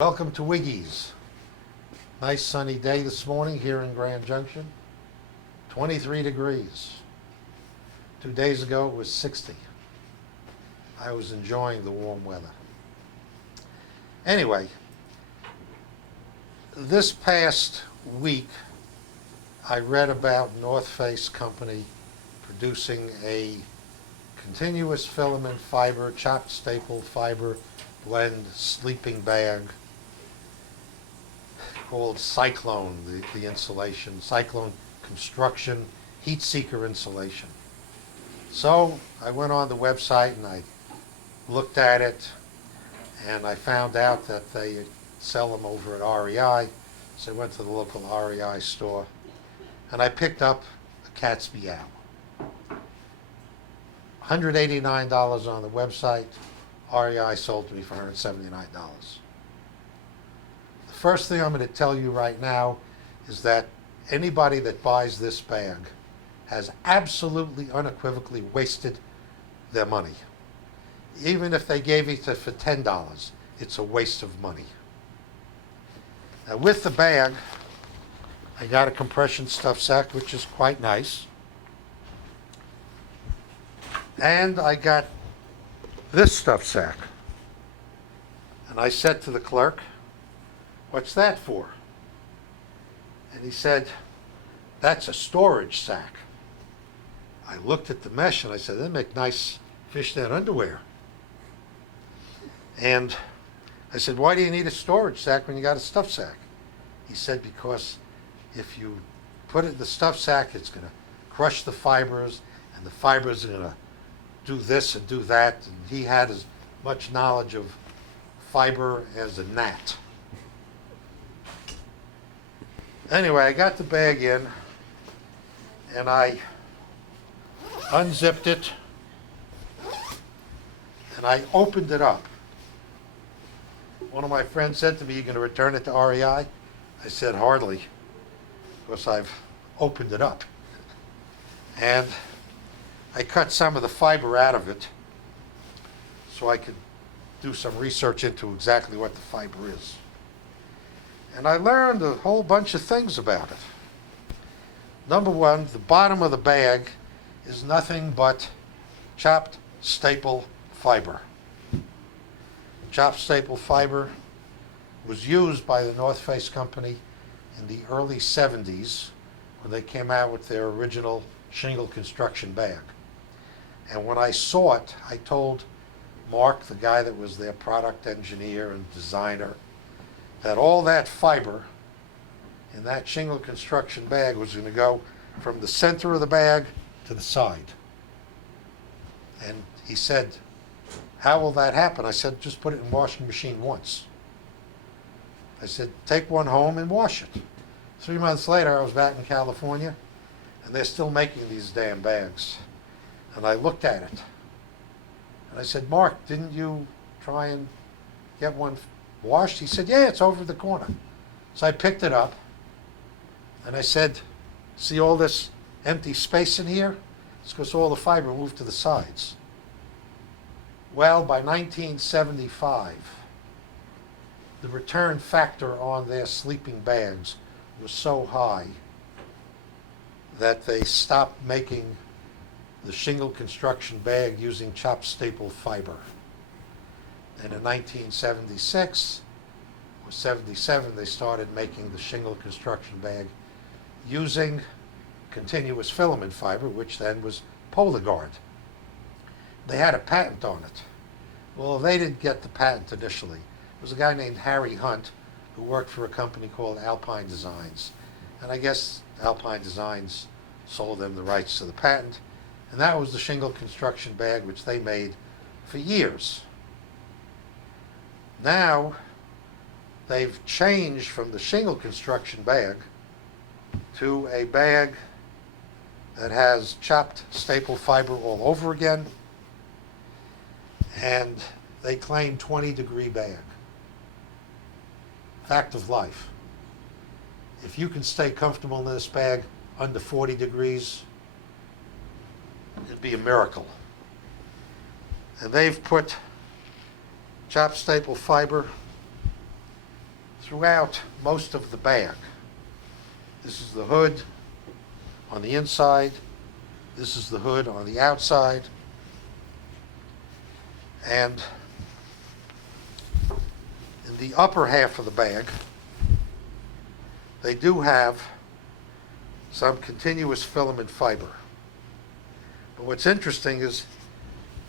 Welcome to Wiggy's. Nice sunny day this morning here in Grand Junction. 23 degrees. 2 days ago it was 60. I was enjoying the warm weather. Anyway, this past week I read about North Face Company producing a continuous filament fiber, chopped staple fiber blend sleeping bag called Cyclone, the insulation, Cyclone Construction Heat Seeker Insulation. So I went on the website and I looked at it and I found out that they sell them over at REI. So I went to the local REI store and I picked up a cat's meow. $189 on the website. REI sold to me for $179. The first thing I'm going to tell you right now is that anybody that buys this bag has absolutely unequivocally wasted their money. Even if they gave it for $10, it's a waste of money. Now with the bag, I got a compression stuff sack, which is quite nice. And I got this stuff sack. And I said to the clerk, "What's that for?" And he said, "That's a storage sack." I looked at the mesh and I said, "They make nice fishnet underwear." And I said, "Why do you need a storage sack when you got a stuff sack?" He said, "Because if you put it in the stuff sack, it's going to crush the fibers, and the fibers are going to do this and do that." And he had as much knowledge of fiber as a gnat. Anyway, I got the bag in and I unzipped it and I opened it up. One of my friends said to me, "You going to return it to REI?" I said, "Hardly, because I've opened it up." And I cut some of the fiber out of it so I could do some research into exactly what the fiber is. And I learned a whole bunch of things about it. Number one, the bottom of the bag is nothing but chopped staple fiber. Chopped staple fiber was used by the North Face Company in the early 70s when they came out with their original shingle construction bag. And when I saw it, I told Mark, the guy that was their product engineer and designer, that all that fiber in that shingle construction bag was going to go from the center of the bag to the side. And he said, "How will that happen?" I said, "Just put it in washing machine once." I said, "Take one home and wash it." 3 months later, I was back in California, and they're still making these damn bags. And I looked at it, and I said, "Mark, didn't you try and get one washed?" He said, "Yeah, it's over the corner." So I picked it up, and I said, "See all this empty space in here? It's because all the fiber moved to the sides." Well, by 1975, the return factor on their sleeping bags was so high that they stopped making the shingle construction bag using chopped staple fiber. And in 1976 or 77, they started making the shingle construction bag using continuous filament fiber, which then was Polyguard. They had a patent on it. Well, they didn't get the patent initially. It was a guy named Harry Hunt who worked for a company called Alpine Designs. And I guess Alpine Designs sold them the rights to the patent. And that was the shingle construction bag which they made for years. Now, they've changed from the shingle construction bag to a bag that has chopped staple fiber all over again, and they claim 20-degree bag. Fact of life. If you can stay comfortable in this bag under 40 degrees, it'd be a miracle. And they've put chopped staple fiber throughout most of the bag. This is the hood on the inside. This is the hood on the outside. And in the upper half of the bag, they do have some continuous filament fiber. But what's interesting is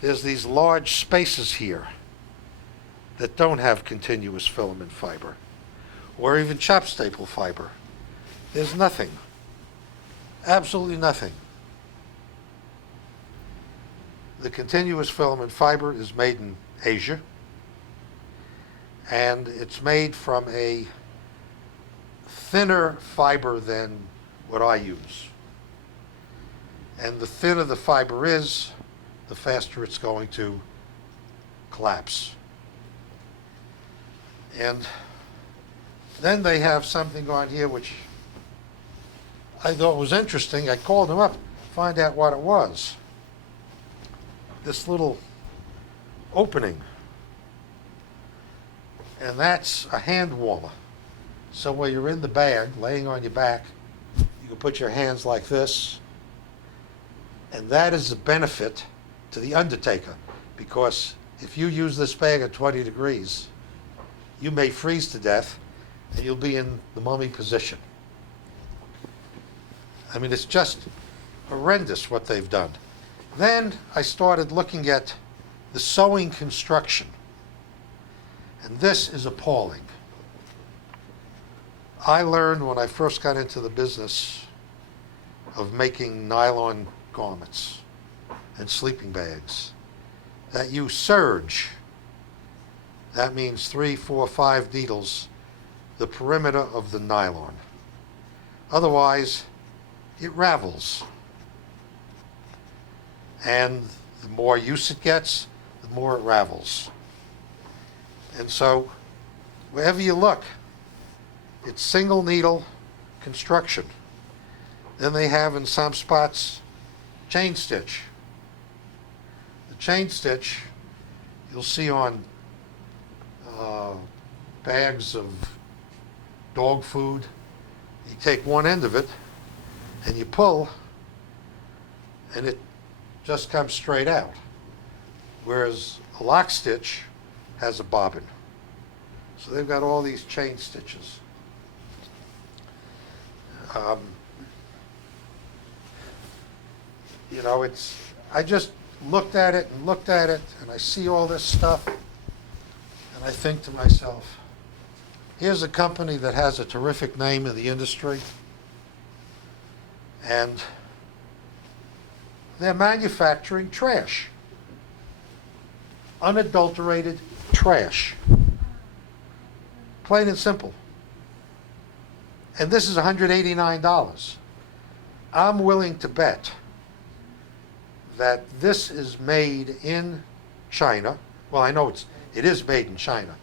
there's these large spaces here that don't have continuous filament fiber, or even chop staple fiber. There's nothing. Absolutely nothing. The continuous filament fiber is made in Asia, and it's made from a thinner fiber than what I use. And the thinner the fiber is, the faster it's going to collapse. And then they have something on here which I thought was interesting. I called them up to find out what it was. This little opening. And that's a hand warmer. So when you're in the bag, laying on your back, you can put your hands like this. And that is a benefit to the undertaker, because if you use this bag at 20 degrees, you may freeze to death and you'll be in the mummy position. I mean, it's just horrendous what they've done. Then I started looking at the sewing construction, and this is appalling. I learned when I first got into the business of making nylon garments and sleeping bags that you serge. That means 3, 4, 5 needles, the perimeter of the nylon. Otherwise, it ravels. And the more use it gets, the more it ravels. And so, wherever you look, it's single needle construction. Then they have in some spots chain stitch. The chain stitch you'll see on bags of dog food. You take one end of it and you pull, and it just comes straight out. Whereas a lock stitch has a bobbin. So they've got all these chain stitches. You know, I just looked at it, and I see all this stuff, and I think to myself, here's a company that has a terrific name in the industry, and they're manufacturing trash. Unadulterated trash. Plain and simple. And this is $189. I'm willing to bet that this is made in China. Well, I know it is made in China,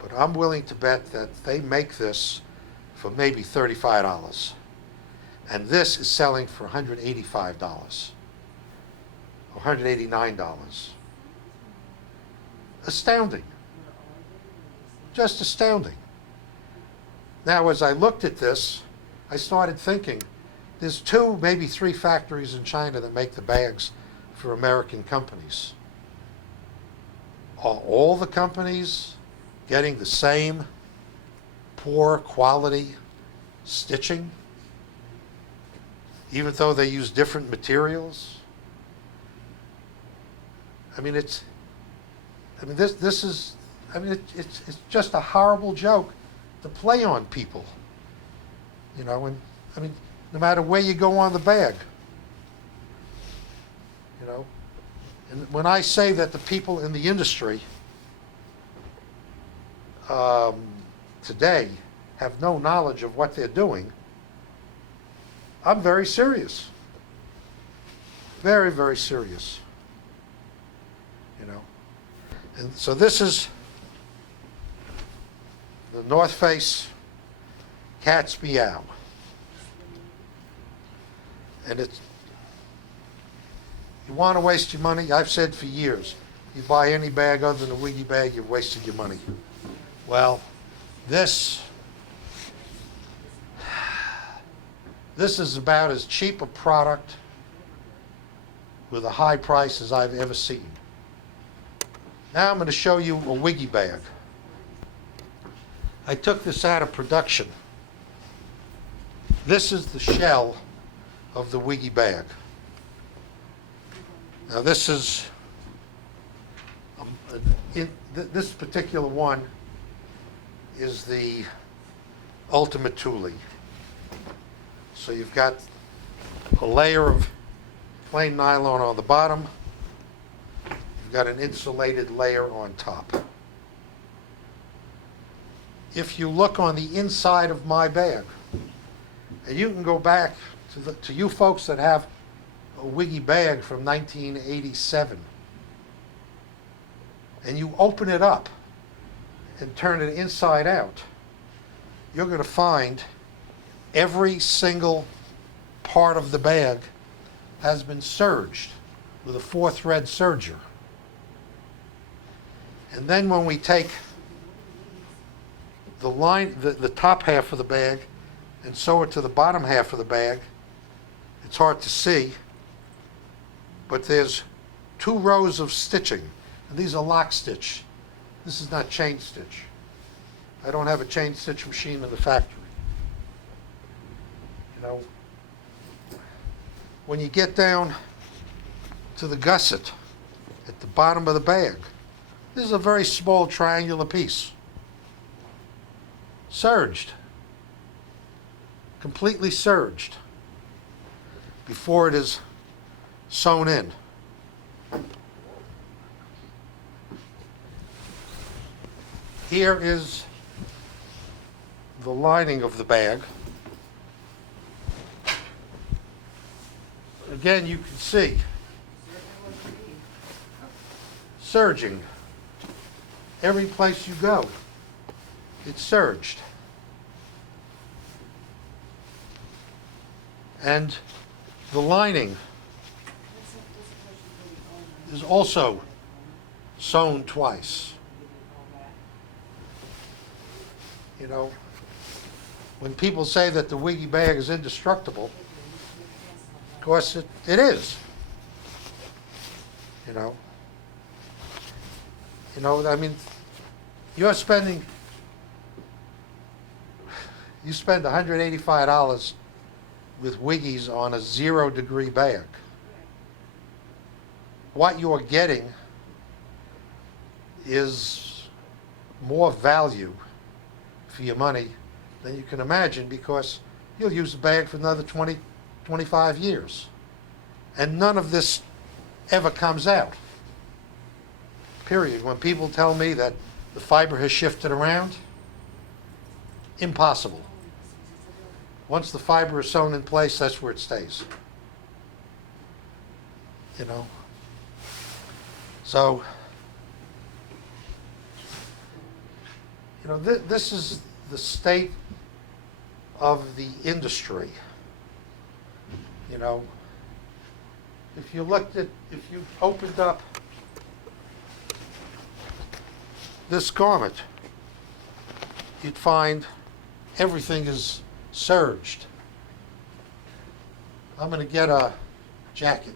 but I'm willing to bet that they make this for maybe $35. And this is selling for $185 or $189. Astounding. Just astounding. Now, as I looked at this, I started thinking, there's 2, maybe 3 factories in China that make the bags for American companies. Are all the companies getting the same poor quality stitching, even though they use different materials? I mean, this is, it's just a horrible joke to play on people. You know, and no matter where you go on the bag. You know, and when I say that the people in the industry today have no knowledge of what they're doing, I'm very serious. Very, very serious. You know, and so this is the North Face Cat's Meow. And it's, you want to waste your money? I've said for years, you buy any bag other than a Wiggy bag, you've wasted your money. Well, this This is about as cheap a product with a high price as I've ever seen. Now I'm going to show you a Wiggy bag. I took this out of production. This is the shell of the Wiggy bag. Now this is, this particular one is the ultimate toolie. So you've got a layer of plain nylon on the bottom. You've got an insulated layer on top. If you look on the inside of my bag, and you can go back to you folks that have a Wiggy bag from 1987, and you open it up and turn it inside out, you're going to find every single part of the bag has been serged with a 4-thread serger. And then when we take the line, the top half of the bag, and sew it to the bottom half of the bag, it's hard to see, but there's 2 rows of stitching. And these are lock stitch. This is not chain stitch. I don't have a chain stitch machine in the factory. You know, when you get down to the gusset at the bottom of the bag, this is a very small triangular piece. Serged. Completely serged before it is sewn in. Here is the lining of the bag. Again, you can see serging. Every place you go, it's serged. And the lining is also sewn twice. You know, when people say that the Wiggy bag is indestructible, of course it is. You know, I mean, you spend $185 with Wiggies on a 0-degree bag. What you're getting is more value for your money than you can imagine, because you'll use the bag for another 20, 25 years. And none of this ever comes out. Period. When people tell me that the fiber has shifted around, impossible. Once the fiber is sewn in place, that's where it stays. You know? So, you know, this is the state of the industry. You know, if you opened up this garment, you'd find everything is serged. I'm going to get a jacket.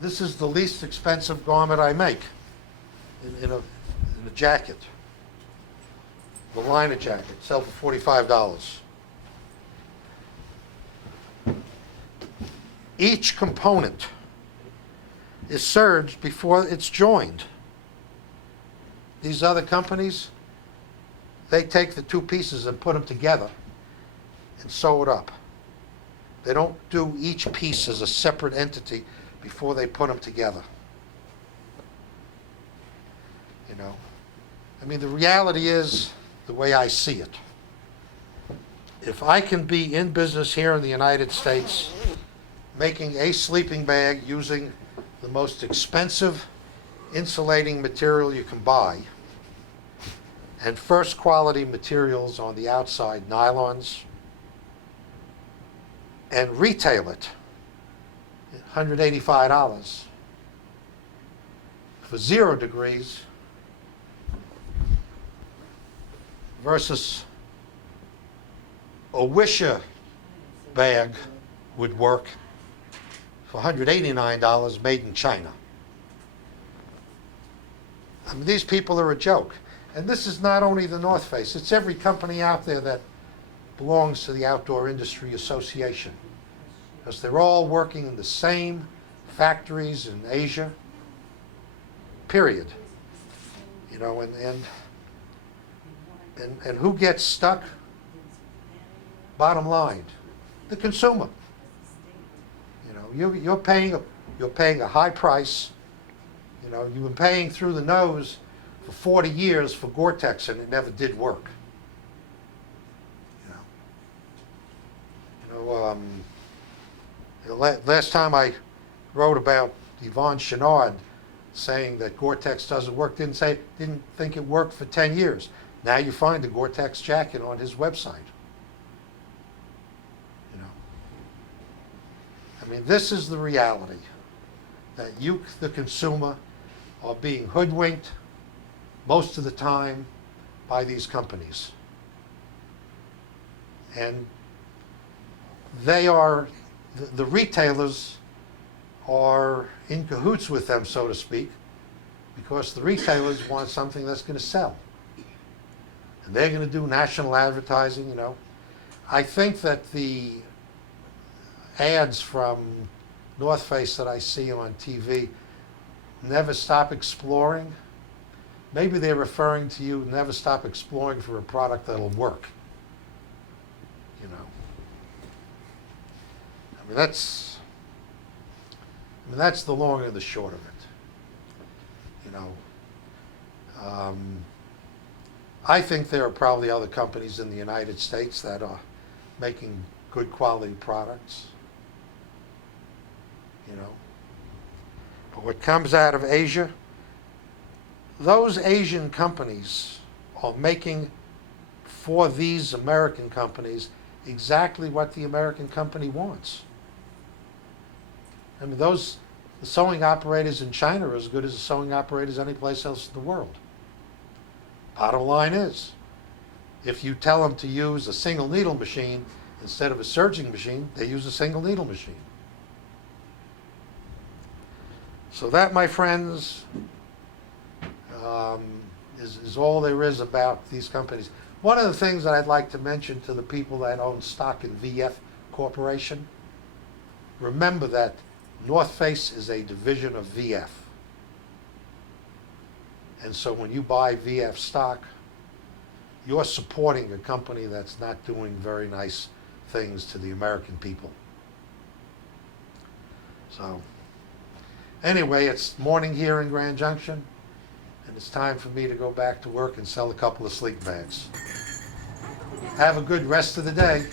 This is the least expensive garment I make in a jacket. The liner jacket, sell for $45. Each component is serged before it's joined. These other companies, they take the 2 pieces and put them together and sew it up. They don't do each piece as a separate entity before they put them together. You know, I mean, the reality is the way I see it. If I can be in business here in the United States making a sleeping bag using the most expensive insulating material you can buy, and first quality materials on the outside, nylons, and retail it $185 for 0 degrees, versus a Wisher bag would work for $189 made in China. I mean, these people are a joke. And this is not only the North Face, it's every company out there that belongs to the Outdoor Industry Association. Because they're all working in the same factories in Asia, period. You know, and who gets stuck? Bottom line, the consumer. You know, you're paying a high price. You know, you've been paying through the nose for 40 years for Gore-Tex, and it never did work. Last time I wrote about Yvonne Chouinard saying that Gore-Tex doesn't work, didn't think it worked for 10 years. Now you find the Gore-Tex jacket on his website. You know, I mean, this is the reality, that you, the consumer, are being hoodwinked most of the time by these companies. And they are, the retailers are in cahoots with them, so to speak, because the retailers want something that's going to sell. And they're going to do national advertising, you know. I think that the ads from North Face that I see on TV, never stop exploring. Maybe they're referring to you, never stop exploring for a product that'll work. You know. I mean, that's the long and the short of it. You know. I think there are probably other companies in the United States that are making good quality products. You know. But what comes out of Asia, those Asian companies are making for these American companies exactly what the American company wants. I mean, the sewing operators in China are as good as the sewing operators anyplace else in the world. Bottom line is, if you tell them to use a single needle machine instead of a serging machine, they use a single needle machine. So that, my friends, is all there is about these companies. One of the things that I'd like to mention to the people that own stock in VF Corporation, remember that North Face is a division of VF. And so when you buy VF stock, you're supporting a company that's not doing very nice things to the American people. So anyway, it's morning here in Grand Junction, and it's time for me to go back to work and sell a couple of sleep bags. Have a good rest of the day.